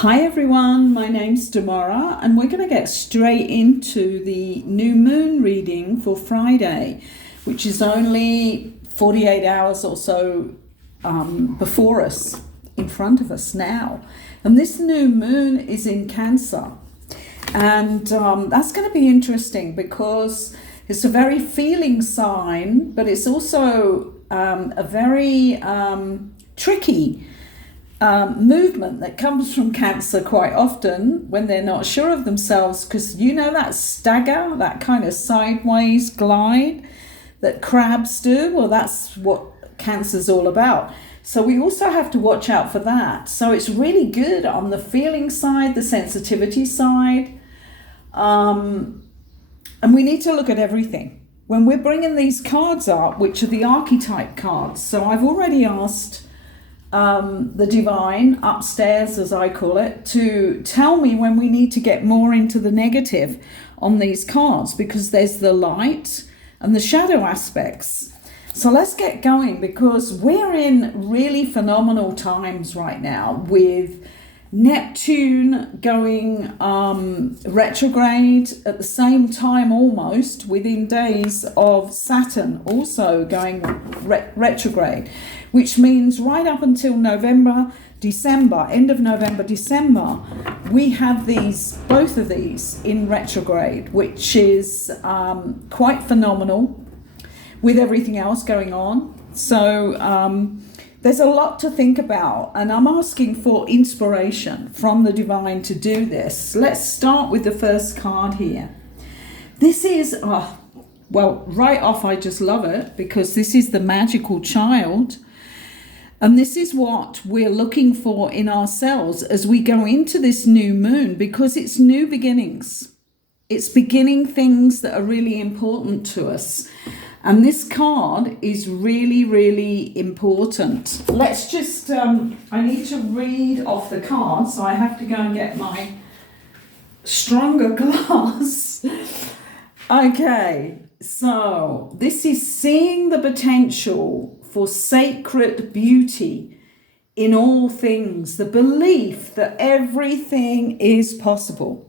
Hi everyone, my name's Damara and we're going to get straight into the new moon reading for Friday, which is only 48 hours or so before us, in front of us now. And this new moon is in Cancer. And that's going to be interesting because it's a very feeling sign, but it's also a very tricky movement that comes from Cancer quite often when they're not sure of themselves, because you know that stagger, that kind of sideways glide that crabs do. Well, that's what Cancer's all about. So we also have to watch out for that. So it's really good on the feeling side, the sensitivity side, and we need to look at everything when we're bringing these cards up, which are the archetype cards. So I've already asked the divine upstairs, as I call it, to tell me when we need to get more into the negative on these cards, because there's the light and the shadow aspects. So let's get going, because we're in really phenomenal times right now with Neptune going retrograde at the same time, almost within days, of Saturn also going retrograde, which means right up until November, December, end of November, December, we have both of these in retrograde, which is quite phenomenal with everything else going on. So there's a lot to think about, and I'm asking for inspiration from the divine to do this. Let's start with the first card here. This is, well, right off, I just love it, because this is the magical child. And this is what we're looking for in ourselves as we go into this new moon, because it's new beginnings. It's beginning things that are really important to us. And this card is really, really important. Let's just, I need to read off the card, so I have to go and get my stronger glass. Okay, so this is seeing the potential for sacred beauty in all things, the belief that everything is possible.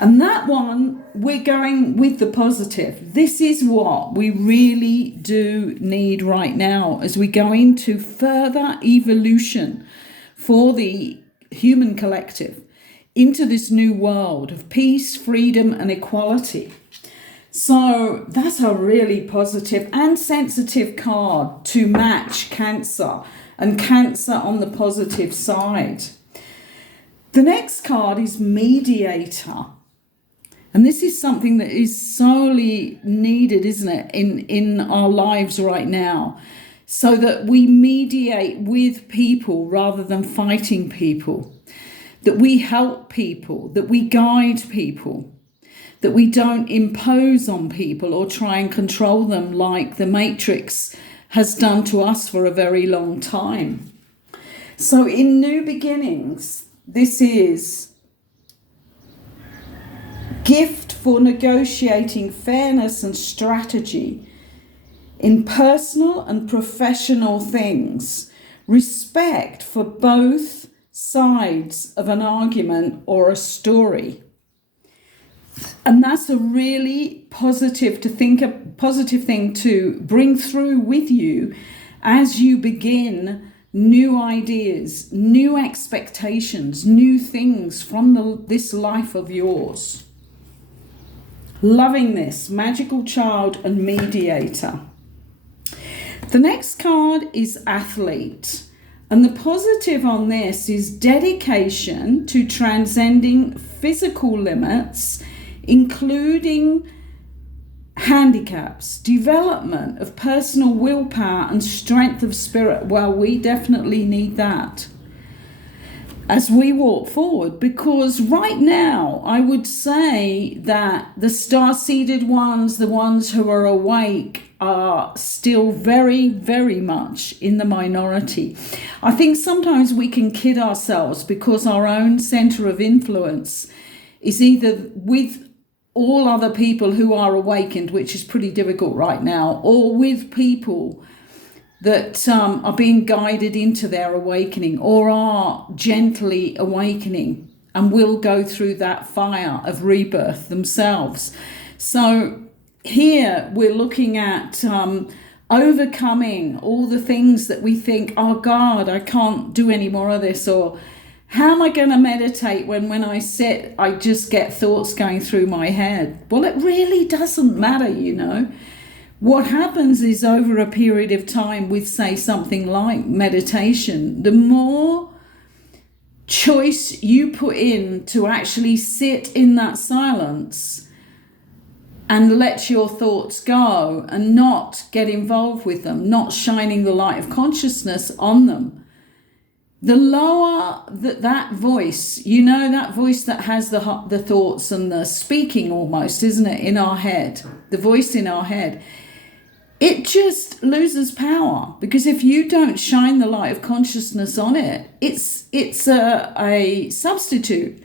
And that one, we're going with the positive. This is what we really do need right now as we go into further evolution for the human collective into this new world of peace, freedom, and equality. So that's a really positive and sensitive card to match Cancer, and Cancer on the positive side. The next card is Mediator. And this is something that is sorely needed, isn't it, in our lives right now, so that we mediate with people rather than fighting people, that we help people, that we guide people, that we don't impose on people or try and control them like the Matrix has done to us for a very long time. So in new beginnings, this is gift for negotiating fairness and strategy in personal and professional things, respect for both sides of an argument or a story. And that's a really positive thing to bring through with you as you begin new ideas, new expectations, new things from this life of yours. Loving this, magical child and mediator. The next card is athlete. And the positive on this is dedication to transcending physical limits, including handicaps, development of personal willpower and strength of spirit. Well, we definitely need that as we walk forward, because right now I would say that the star-seeded ones, the ones who are awake, are still very, very much in the minority. I think sometimes we can kid ourselves because our own center of influence is either with all other people who are awakened, which is pretty difficult right now, or with people that are being guided into their awakening or are gently awakening and will go through that fire of rebirth themselves. So here we're looking at overcoming all the things that we think, oh God, I can't do any more of this, or how am I going to meditate when I sit, I just get thoughts going through my head? Well, it really doesn't matter, you know. What happens is over a period of time with, say, something like meditation, the more choice you put in to actually sit in that silence and let your thoughts go and not get involved with them, not shining the light of consciousness on them, the lower that voice, you know, that voice that has the thoughts and the speaking almost, isn't it, in our head, the voice in our head, it just loses power, because if you don't shine the light of consciousness on it, it's a substitute.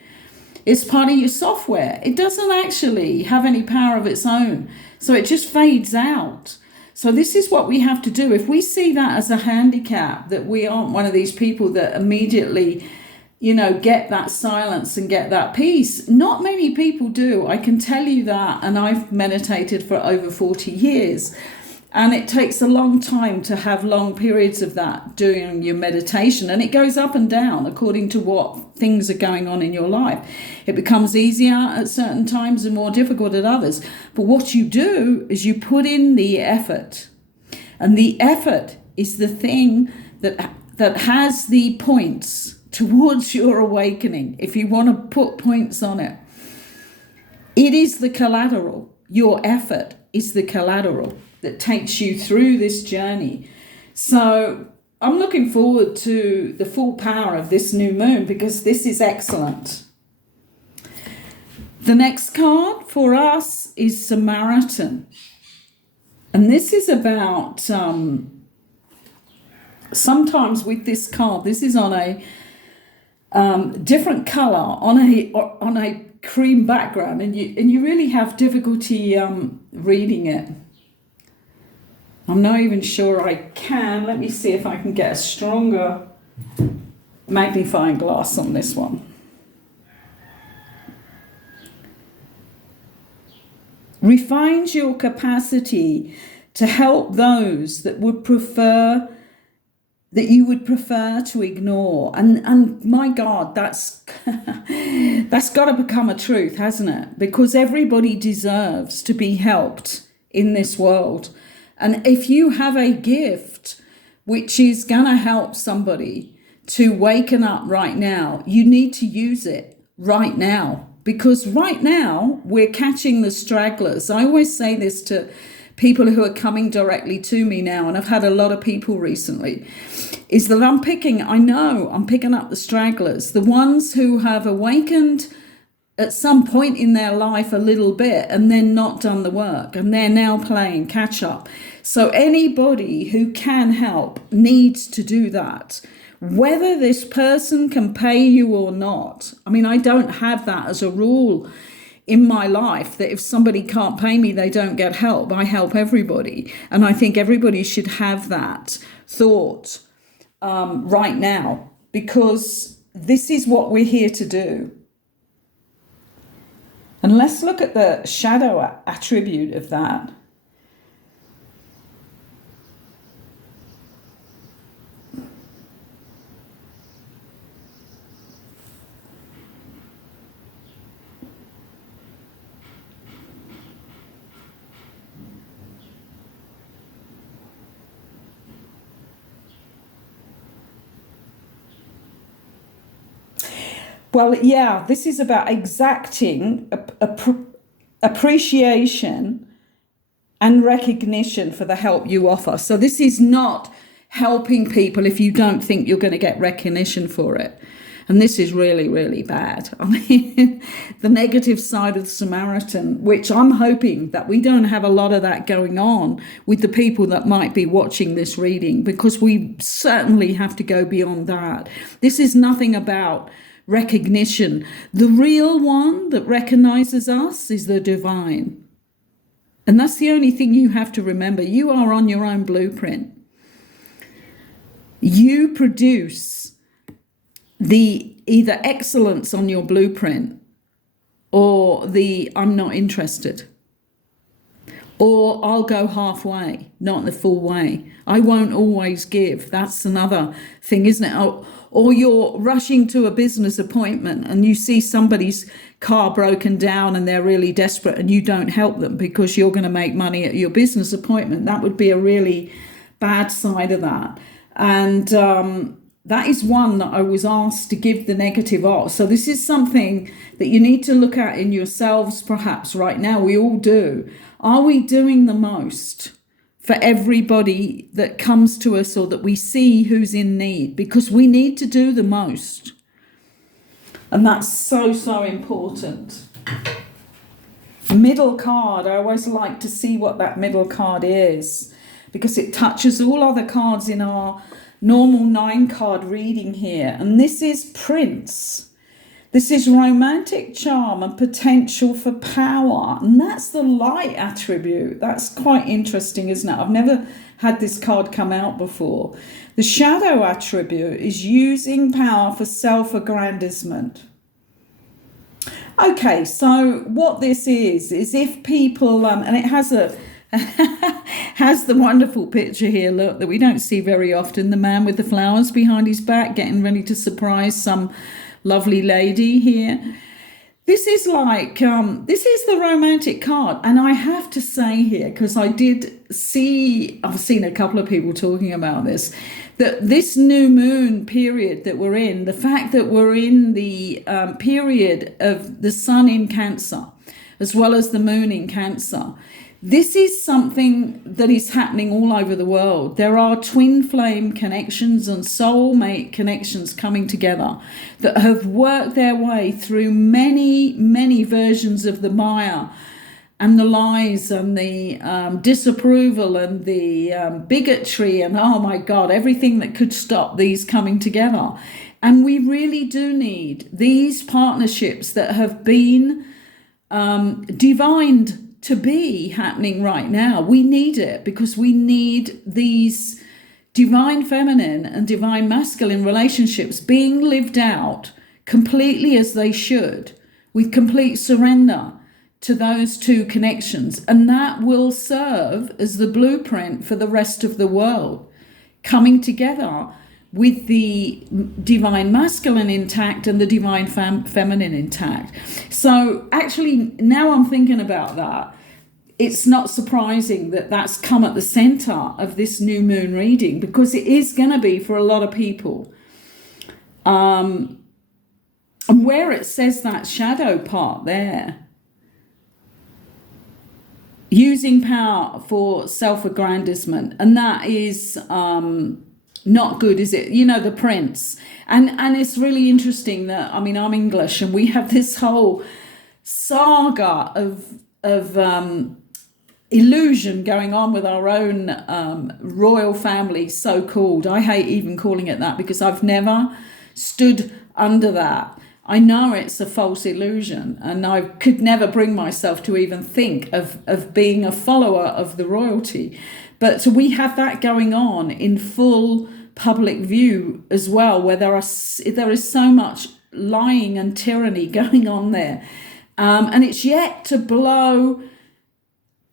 It's part of your software. It doesn't actually have any power of its own. So it just fades out. So this is what we have to do. If we see that as a handicap, that we aren't one of these people that immediately, you know, get that silence and get that peace. Not many people do. I can tell you that. And I've meditated for over 40 years. And it takes a long time to have long periods of that during your meditation. And it goes up and down according to what things are going on in your life. It becomes easier at certain times and more difficult at others. But what you do is you put in the effort. And the effort is the thing that has the points towards your awakening. If you want to put points on it, it is the collateral. Your effort is the collateral that takes you through this journey. So I'm looking forward to the full power of this new moon, because this is excellent. The next card for us is Samaritan. And this is about, sometimes with this card, this is on a different color, on a cream background, and you really have difficulty reading it. I'm not even sure I can. Let me see if I can get a stronger magnifying glass on this one. Refines your capacity to help those that you would prefer to ignore. And my God, that's got to become a truth, hasn't it? Because everybody deserves to be helped in this world. And if you have a gift which is going to help somebody to waken up right now, you need to use it right now. Because right now we're catching the stragglers. I always say this to people who are coming directly to me now, and I've had a lot of people recently, is that I'm picking up the stragglers, the ones who have awakened at some point in their life a little bit and then not done the work, and they're now playing catch up. So anybody who can help needs to do that, whether this person can pay you or not. I mean, I don't have that as a rule in my life, that if somebody can't pay me, they don't get help. I help everybody. And I think everybody should have that thought right now, because this is what we're here to do. And let's look at the shadow attribute of that. Well, yeah, this is about exacting appreciation and recognition for the help you offer. So this is not helping people if you don't think you're going to get recognition for it. And this is really, really bad. I mean, the negative side of the Samaritan, which I'm hoping that we don't have a lot of that going on with the people that might be watching this reading, because we certainly have to go beyond that. This is nothing about recognition. The real one that recognizes us is the divine. And that's the only thing you have to remember. You are on your own blueprint. You produce the either excellence on your blueprint or the I'm not interested. Or I'll go halfway, not the full way. I won't always give. That's another thing, isn't it? Or you're rushing to a business appointment and you see somebody's car broken down and they're really desperate and you don't help them because you're going to make money at your business appointment. That would be a really bad side of that. And that is one that I was asked to give the negative of. So this is something that you need to look at in yourselves perhaps right now. We all do. Are we doing the most for everybody that comes to us or that we see who's in need? Because we need to do the most. And that's so, so important. Middle card, I always like to see what that middle card is because it touches all other cards in our normal 9-card reading here. And this is Prince. This is romantic charm and potential for power. And that's the light attribute. That's quite interesting, isn't it? I've never had this card come out before. The shadow attribute is using power for self-aggrandizement. Okay, so what this is if people, and it has has the wonderful picture here, look, that we don't see very often, the man with the flowers behind his back getting ready to surprise some lovely lady here. This is like, this is the romantic card. And I have to say here, because I've seen a couple of people talking about this, that this new moon period that we're in, the fact that we're in the period of the sun in Cancer, as well as the moon in Cancer, this is something that is happening all over the world. There are twin flame connections and soulmate connections coming together that have worked their way through many, many versions of the Maya and the lies and the disapproval and the bigotry and, oh my God, everything that could stop these coming together. And we really do need these partnerships that have been divined to be happening right now. We need it because we need these divine feminine and divine masculine relationships being lived out completely as they should, with complete surrender to those two connections. And that will serve as the blueprint for the rest of the world, coming together with the divine masculine intact and the divine feminine intact. So actually, now I'm thinking about that, it's not surprising that that's come at the center of this new moon reading, because it is going to be for a lot of people. And where it says that shadow part there, using power for self-aggrandizement, and that is not good, is it? You know, the prince. And it's really interesting that, I mean, I'm English and we have this whole saga of illusion going on with our own royal family, so-called. I hate even calling it that because I've never stood under that. I know it's a false illusion, and I could never bring myself to even think of being a follower of the royalty. But we have that going on in full public view as well, where there is so much lying and tyranny going on there. And it's yet to blow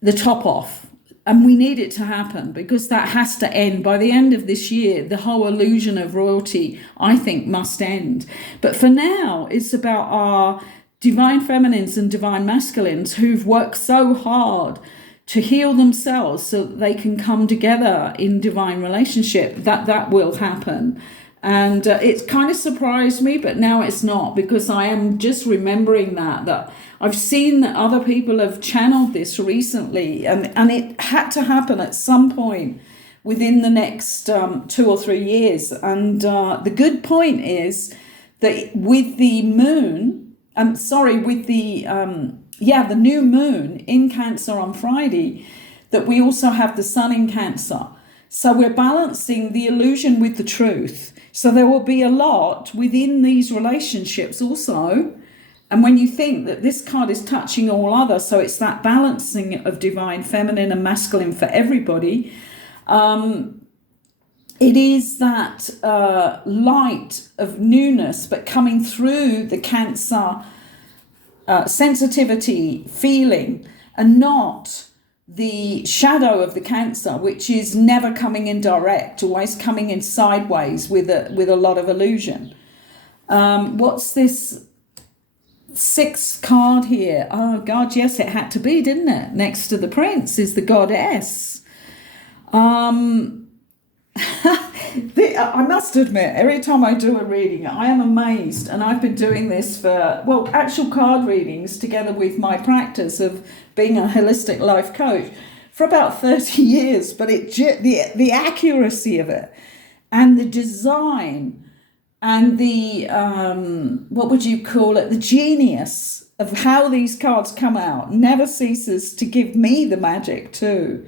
the top off. And we need it to happen, because that has to end. By the end of this year, the whole illusion of royalty, I think, must end. But for now, it's about our divine feminines and divine masculines who've worked so hard to heal themselves so that they can come together in divine relationship. That will happen. And it kind of surprised me, but now it's not, because I am just remembering that I've seen that other people have channeled this recently, and it had to happen at some point within the next 2 or 3 years. And the good point is that with the moon, with the new moon in Cancer on Friday, that we also have the sun in Cancer. So we're balancing the illusion with the truth. So there will be a lot within these relationships also. And when you think that this card is touching all others, so it's that balancing of divine feminine and masculine for everybody, it it is that light of newness, but coming through the Cancer sensitivity feeling, and not the shadow of the Cancer, which is never coming in direct, always coming in sideways with a lot of illusion. What's this sixth card here? Oh God, yes, it had to be, didn't it? Next to the Prince is the Goddess. I must admit, every time I do a reading, I am amazed, and I've been doing this for, well, actual card readings together with my practice of being a holistic life coach for about 30 years, but the accuracy of it and the design and the, what would you call it, the genius of how these cards come out never ceases to give me the magic too.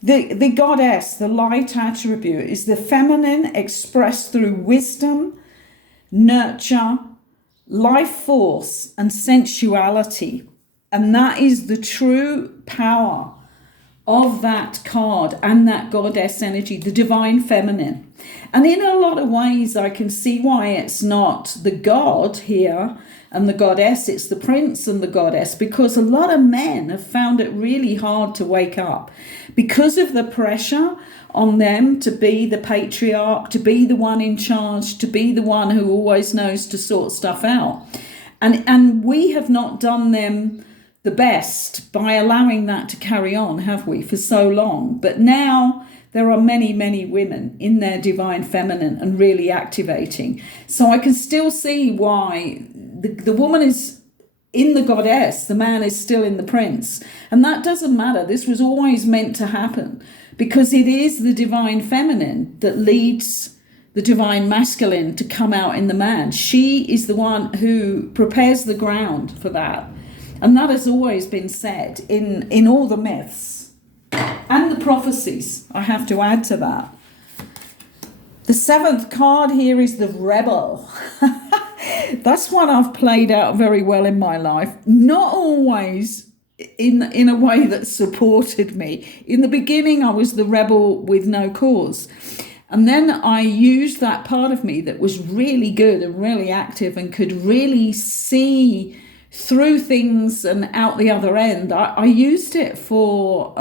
The Goddess, the light attribute, is the feminine expressed through wisdom, nurture, life force, and sensuality. And that is the true power of that card and that Goddess energy, the divine feminine. And in a lot of ways, I can see why it's not the God here and the Goddess, it's the Prince and the Goddess, because a lot of men have found it really hard to wake up because of the pressure on them to be the patriarch, to be the one in charge, to be the one who always knows to sort stuff out. And we have not done them the best by allowing that to carry on, have we, for so long? But now there are many, many women in their divine feminine and really activating. So I can still see why the woman is in the Goddess, the man is still in the Prince. And that doesn't matter. This was always meant to happen because it is the divine feminine that leads the divine masculine to come out in the man. She is the one who prepares the ground for that. And that has always been said in all the myths and the prophecies, I have to add to that. The seventh card here is the Rebel. That's one I've played out very well in my life. Not always in a way that supported me. In the beginning, I was the rebel with no cause. And then I used that part of me that was really good and really active and could really see through things and out the other end. I used it for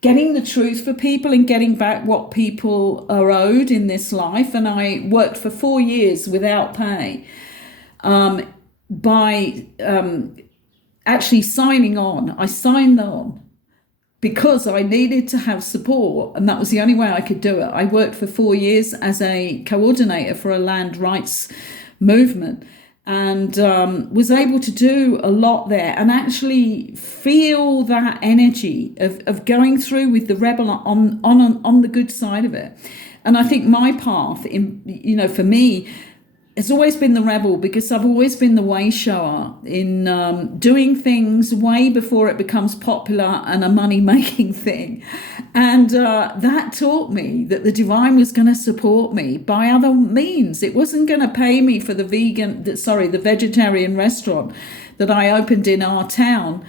getting the truth for people and getting back what people are owed in this life. And I worked for 4 years without pay by actually signing on. I signed on because I needed to have support, and that was the only way I could do it. I worked for 4 years as a coordinator for a land rights movement, and was able to do a lot there and actually feel that energy of going through with the rebel on the good side of it. And I think my path, for me, has always been the rebel, because I've always been the way shower in doing things way before it becomes popular and a money-making thing. And that taught me that the divine was going to support me by other means. It wasn't going to pay me for the vegetarian restaurant that I opened in our town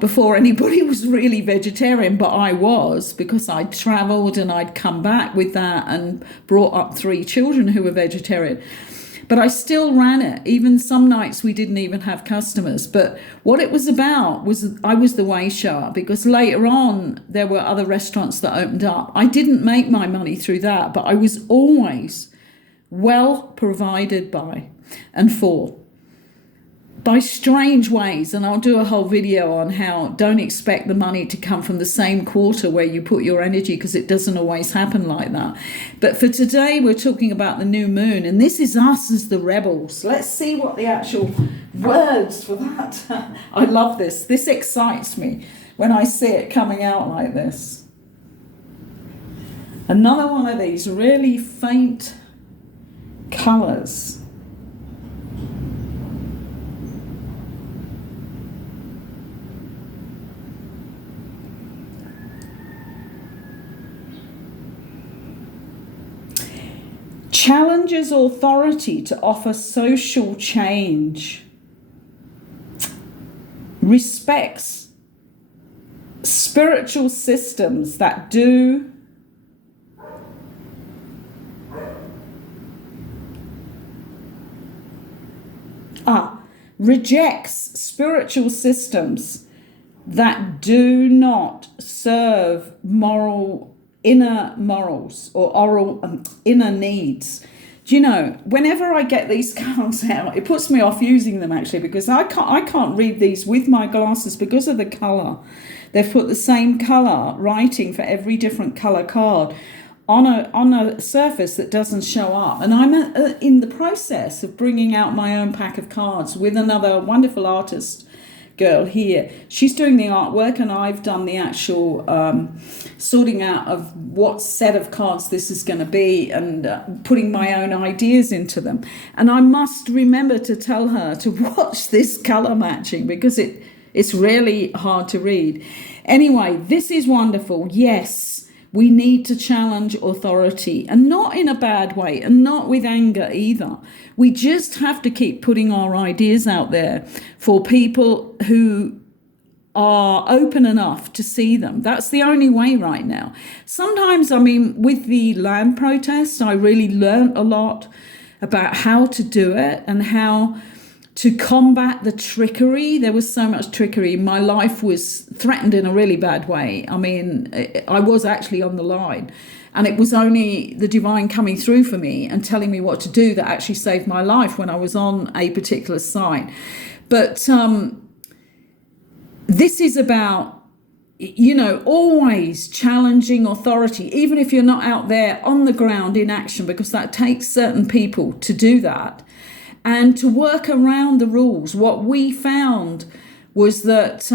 before anybody was really vegetarian, but I was, because I'd travelled and I'd come back with that and brought up 3 children who were vegetarian. But I still ran it. Even some nights we didn't even have customers. But what it was about was I was the way shower, because later on there were other restaurants that opened up. I didn't make my money through that, but I was always well provided by and for, by strange ways. And I'll do a whole video on how don't expect the money to come from the same quarter where you put your energy, because it doesn't always happen like that. But for today, we're talking about the new moon, and this is us as the rebels. Let's see what the actual words for that. I love this. This excites me when I see it coming out like this. Another one of these really faint colours. Challenges authority to offer social change. Respects spiritual systems that do rejects spiritual systems that do not serve inner morals or inner needs. Do you know, whenever I get these cards out, it puts me off using them actually, because I can't read these with my glasses because of the colour. They've put the same colour writing for every different colour card on a surface that doesn't show up. And I'm in the process of bringing out my own pack of cards with another wonderful artist girl here. She's doing the artwork and I've done the actual sorting out of what set of cards this is going to be and putting my own ideas into them. And I must remember to tell her to watch this colour matching because it's really hard to read. Anyway, this is wonderful. Yes, we need to challenge authority, and not in a bad way and not with anger either. We just have to keep putting our ideas out there for people who are open enough to see them. That's the only way right now. Sometimes, I mean, with the land protests, I really learned a lot about how to do it and how to combat the trickery. There was so much trickery. My life was threatened in a really bad way. I mean, I was actually on the line, and it was only the divine coming through for me and telling me what to do that actually saved my life when I was on a particular site. But this is about, you know, always challenging authority, even if you're not out there on the ground in action, because that takes certain people to do that. And to work around the rules. What we found was that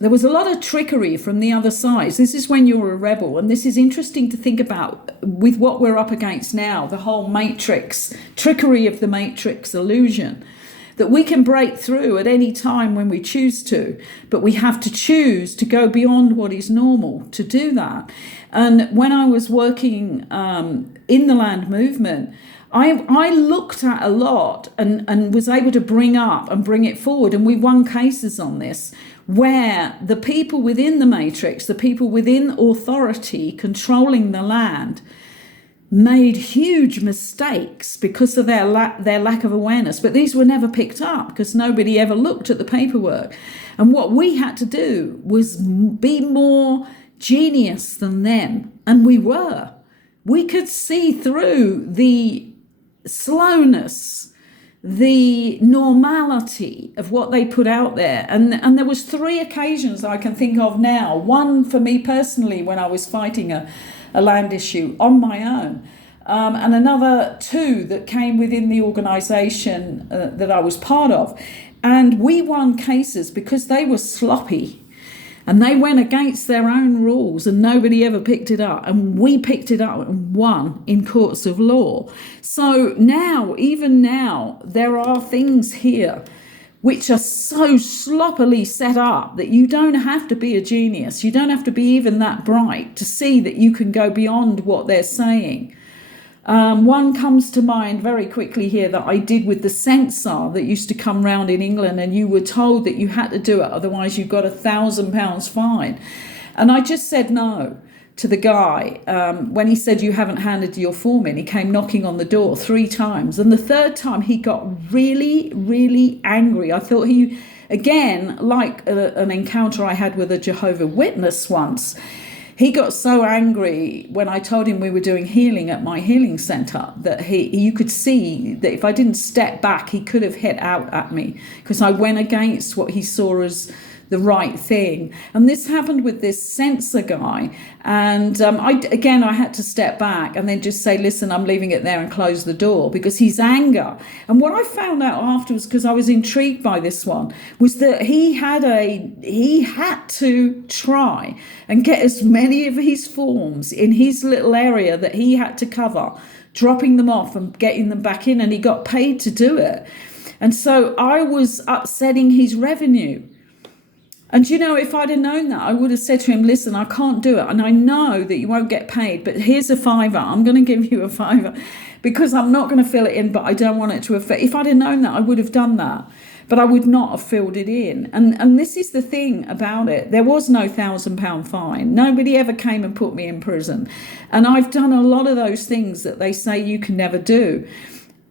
there was a lot of trickery from the other side. This is when you're a rebel. And this is interesting to think about with what we're up against now, the whole matrix, trickery of the matrix illusion, that we can break through at any time when we choose to. But we have to choose to go beyond what is normal to do that. And when I was working in the land movement, I looked at a lot and was able to bring up and bring it forward. And we won cases on this where the people within the matrix, the people within authority controlling the land, made huge mistakes because of their lack of awareness. But these were never picked up because nobody ever looked at the paperwork. And what we had to do was be more genius than them. And we were. We could see through the slowness, the normality of what they put out there. And there was 3 occasions I can think of now. One for me personally when I was fighting a land issue on my own. And another 2 that came within the organisation that I was part of. And we won cases because they were sloppy. And they went against their own rules and nobody ever picked it up. And we picked it up and won in courts of law. So now, even now, there are things here which are so sloppily set up that you don't have to be a genius. You don't have to be even that bright to see that you can go beyond what they're saying. One comes to mind very quickly here that I did with the censor that used to come round in England, and you were told that you had to do it, otherwise you got £1,000 fine. And I just said no to the guy. When he said, you haven't handed your form in, he came knocking on the door 3 times. And the 3rd time he got really, really angry. I thought he, again, like an encounter I had with a Jehovah's Witness once, he got so angry when I told him we were doing healing at my healing centre that you could see that if I didn't step back, he could have hit out at me because I went against what he saw as the right thing. And this happened with this censor guy. And I had to step back and then just say, listen, I'm leaving it there, and close the door because his anger. And what I found out afterwards, because I was intrigued by this one, was that he had to try and get as many of his forms in his little area that he had to cover, dropping them off and getting them back in, and he got paid to do it. And so I was upsetting his revenue. And, you know, if I'd have known that, I would have said to him, listen, I can't do it. And I know that you won't get paid, but here's a £5. I'm going to give you a £5 because I'm not going to fill it in, but I don't want it to affect. If I'd have known that, I would have done that, but I would not have filled it in. And this is the thing about it. There was no £1,000 fine. Nobody ever came and put me in prison. And I've done a lot of those things that they say you can never do.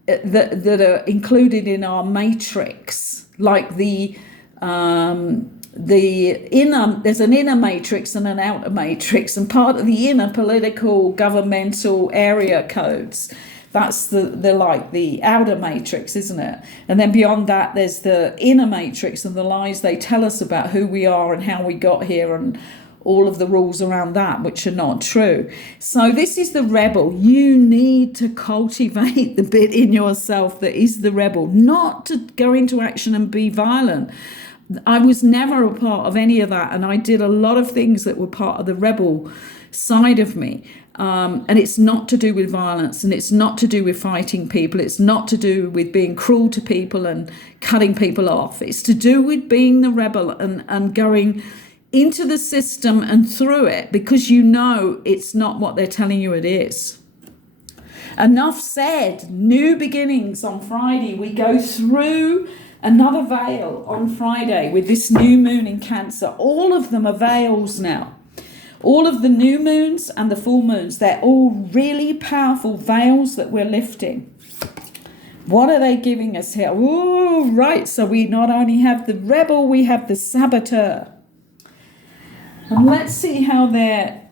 that are included in our matrix, like the inner, there's an inner matrix and an outer matrix, and part of the inner political governmental area codes, that's the like the outer matrix, isn't it? And then beyond that there's the inner matrix and the lies they tell us about who we are and how we got here, and all of the rules around that, which are not true. So this is the rebel. You need to cultivate the bit in yourself that is the rebel, not to go into action and be violent. I was never a part of any of that, and I did a lot of things that were part of the rebel side of me. And it's not to do with violence, and it's not to do with fighting people. It's not to do with being cruel to people and cutting people off. It's to do with being the rebel and going into the system and through it, because you know it's not what they're telling you it is. Enough said. New beginnings on Friday. We go through another veil on Friday with this new moon in Cancer. All of them are veils now. All of the new moons and the full moons, they're all really powerful veils that we're lifting. What are they giving us here? Oh, right. So we not only have the rebel, we have the saboteur. And let's see how they're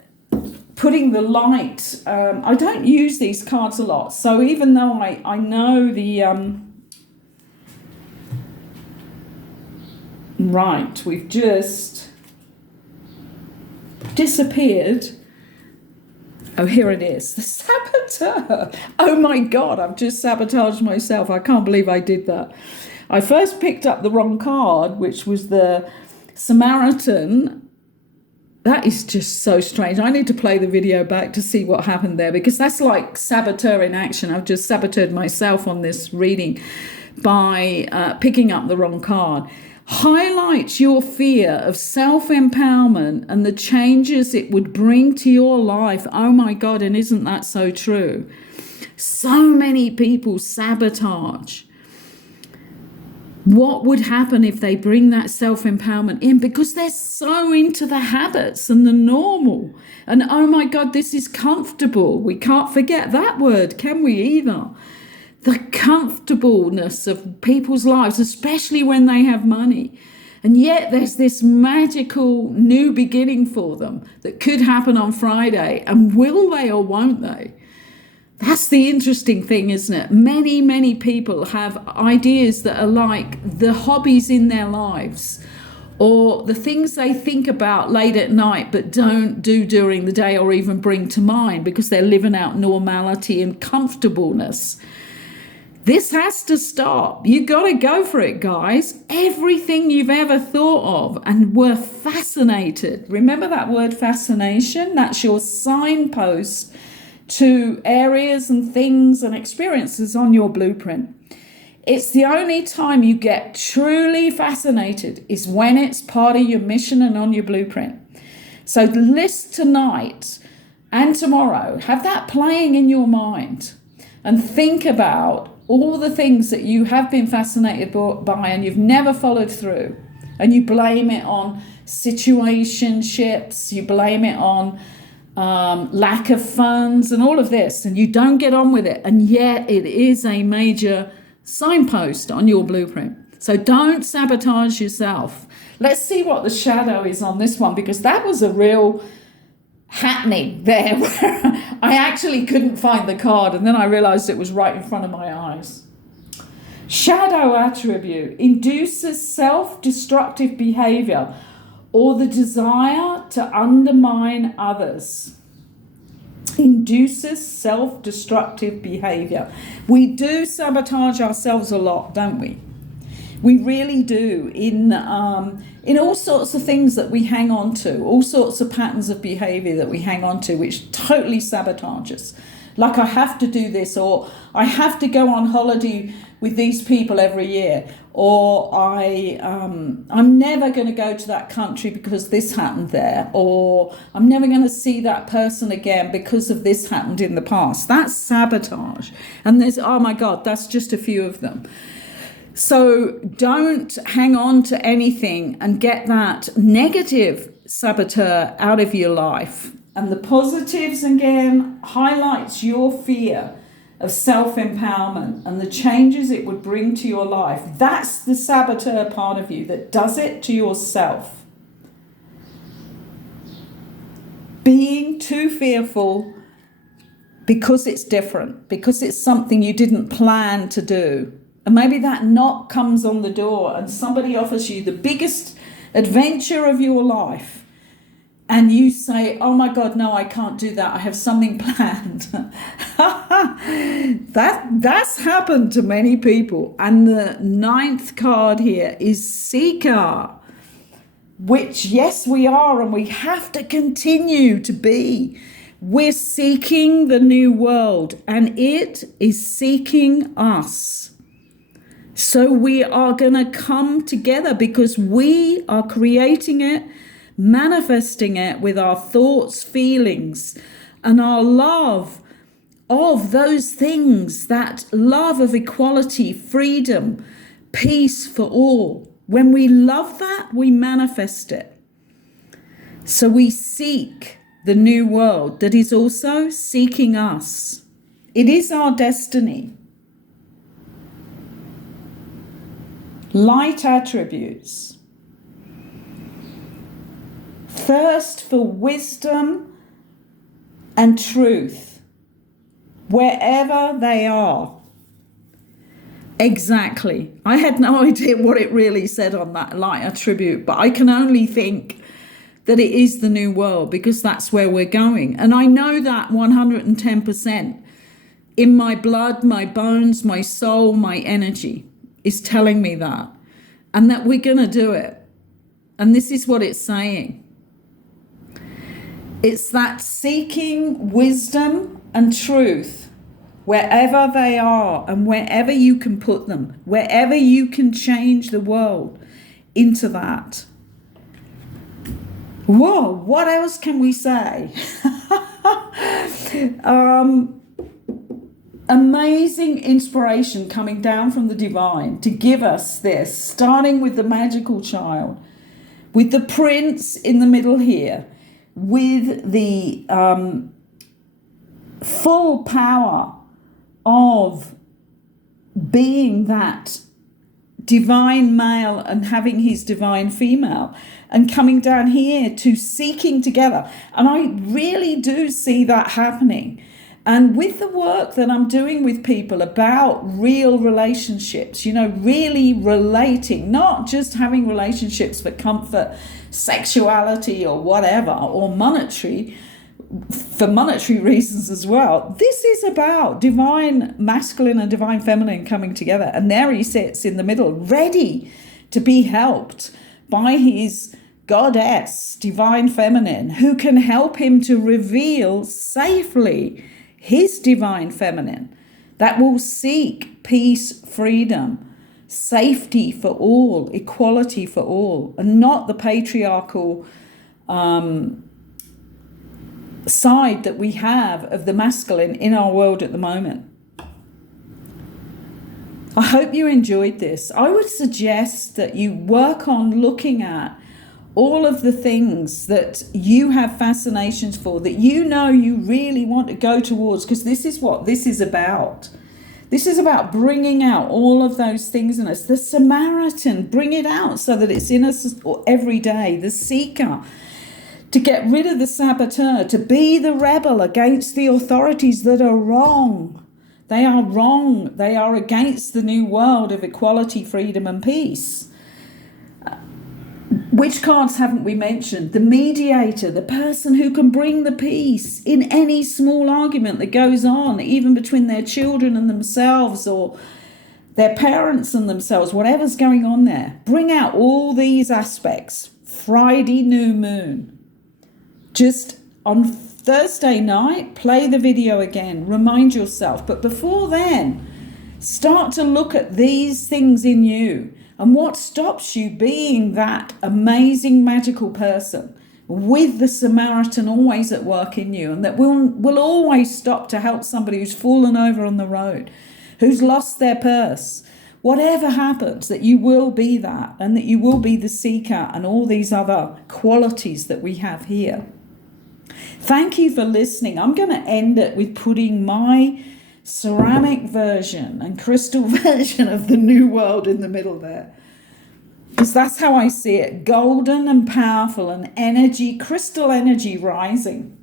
putting the light. I don't use these cards a lot. So even though I know the... right, we've just disappeared. Oh, here it is. The saboteur. Oh my God, I've just sabotaged myself. I can't believe I did that. I first picked up the wrong card, which was the Samaritan. That is just so strange. I need to play the video back to see what happened there, because that's like saboteur in action. I've just saboteured myself on this reading by picking up the wrong card. Highlights your fear of self-empowerment and the changes it would bring to your life. Oh my God, and isn't that so true? So many people sabotage what would happen if they bring that self-empowerment in, because they're so into the habits and the normal. And oh my God, this is comfortable. We can't forget that word, can we either? The comfortableness of people's lives, especially when they have money. And yet there's this magical new beginning for them that could happen on Friday. And will they or won't they? That's the interesting thing, isn't it? Many, many people have ideas that are like the hobbies in their lives, or the things they think about late at night but don't do during the day or even bring to mind because they're living out normality and comfortableness. This has to stop. You got to go for it, guys. Everything you've ever thought of and were fascinated. Remember that word fascination? That's your signpost to areas and things and experiences on your blueprint. It's the only time you get truly fascinated is when it's part of your mission and on your blueprint. So list tonight and tomorrow. Have that playing in your mind and think about all the things that you have been fascinated by and you've never followed through, and you blame it on situationships, you blame it on lack of funds and all of this, and you don't get on with it, and yet it is a major signpost on your blueprint. So don't sabotage yourself. Let's see what the shadow is on this one, because that was a real happening there where I actually couldn't find the card, and then I realized it was right in front of my eyes. Shadow attribute induces self-destructive behavior or the desire to undermine others. Induces self-destructive behavior. We do sabotage ourselves a lot, don't we? We really do, in all sorts of things that we hang on to, all sorts of patterns of behavior that we hang on to, which totally sabotage us. Like, I have to do this, or I have to go on holiday with these people every year, or I'm never going to go to that country because this happened there, or I'm never going to see that person again because of this happened in the past. That's sabotage. And there's, oh my God, that's just a few of them. So don't hang on to anything and get that negative saboteur out of your life. And the positives, again, highlights your fear of self-empowerment and the changes it would bring to your life. That's the saboteur part of you that does it to yourself. Being too fearful because it's different, because it's something you didn't plan to do. And maybe that knock comes on the door and somebody offers you the biggest adventure of your life. And you say, oh my God, no, I can't do that. I have something planned. That's happened to many people. And the 9th card here is Seeker, which, yes, we are, and we have to continue to be. We're seeking the new world, and it is seeking us. So we are going to come together because we are creating it, manifesting it with our thoughts, feelings, and our love of those things, that love of equality, freedom, peace for all. When we love that, we manifest it. So we seek the new world that is also seeking us. It is our destiny. Light attributes. Thirst for wisdom and truth, wherever they are. Exactly. I had no idea what it really said on that light attribute, but I can only think that it is the new world because that's where we're going. And I know that 110% in my blood, my bones, my soul, my energy is telling me that, and that we're going to do it. And this is what it's saying. It's that seeking wisdom and truth wherever they are and wherever you can put them, wherever you can change the world into that. Whoa, what else can we say? Amazing inspiration coming down from the divine to give us this, starting with the magical child, with the prince in the middle here, with the full power of being that divine male and having his divine female, and coming down here to seeking together. And I really do see that happening. And with the work that I'm doing with people about real relationships, you know, really relating, not just having relationships for comfort, sexuality or whatever, or monetary, for monetary reasons as well. This is about divine masculine and divine feminine coming together. And there he sits in the middle, ready to be helped by his goddess, divine feminine, who can help him to reveal safely his divine feminine that will seek peace, freedom, safety for all, equality for all, and not the patriarchal side that we have of the masculine in our world at the moment. I hope you enjoyed this. I would suggest that you work on looking at all of the things that you have fascinations for, that you know you really want to go towards, because this is what this is about. This is about bringing out all of those things in us. The Samaritan, bring it out so that it's in us every day. The seeker, to get rid of the saboteur, to be the rebel against the authorities that are wrong. They are wrong. They are against the new world of equality, freedom, and peace. Which cards haven't we mentioned? The mediator, the person who can bring the peace in any small argument that goes on, even between their children and themselves, or their parents and themselves, whatever's going on there. Bring out all these aspects. Friday new moon. Just on Thursday night, play the video again. Remind yourself. But before then, start to look at these things in you. And what stops you being that amazing, magical person with the Samaritan always at work in you, and that will always stop to help somebody who's fallen over on the road, who's lost their purse. Whatever happens, that you will be that, and that you will be the seeker and all these other qualities that we have here. Thank you for listening. I'm going to end it with putting my ceramic version and crystal version of the new world in the middle there. Because that's how I see it. Golden and powerful and energy, crystal energy rising.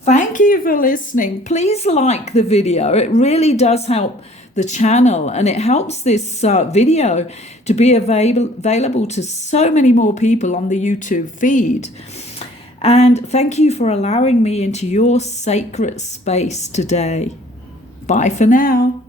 Thank you for listening. Please like the video. It really does help the channel, and it helps this video to be available to so many more people on the YouTube feed. And thank you for allowing me into your sacred space today. Bye for now.